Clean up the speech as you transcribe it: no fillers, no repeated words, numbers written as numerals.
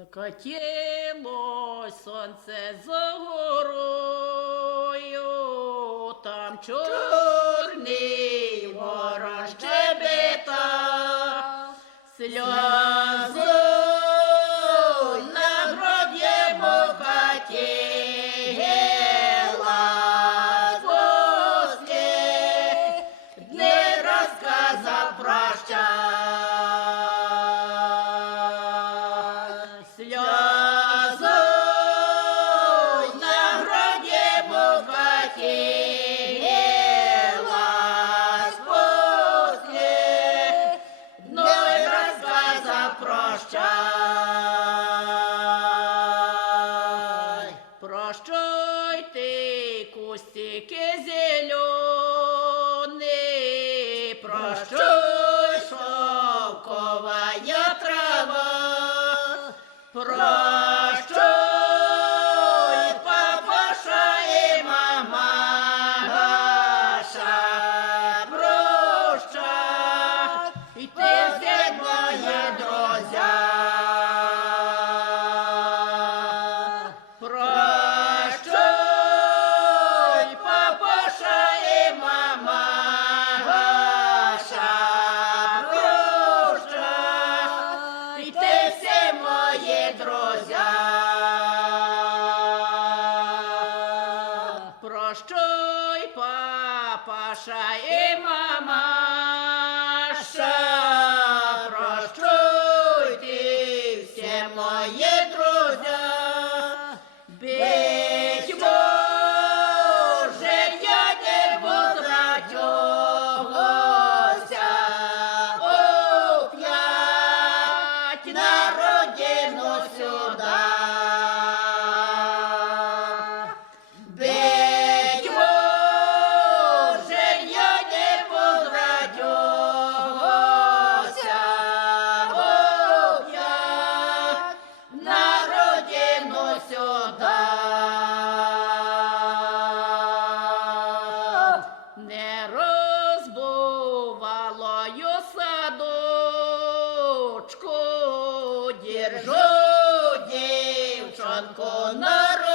Закатилось сонце за горою, там чорний ворон щебета, сльозу на гробі покатила, после дни розказа прощай. Прощайте, кустики зелені, прощай, шовковая трава, прощай, папаша и мамаша, прощай, и ты все мои друзья. Прощай, папаша и мамаша, прощайте все мои друзья. Быть может, я не возвратюсь опять на родину сюда. Не розбувалою садочку, держу дівчонку на руці.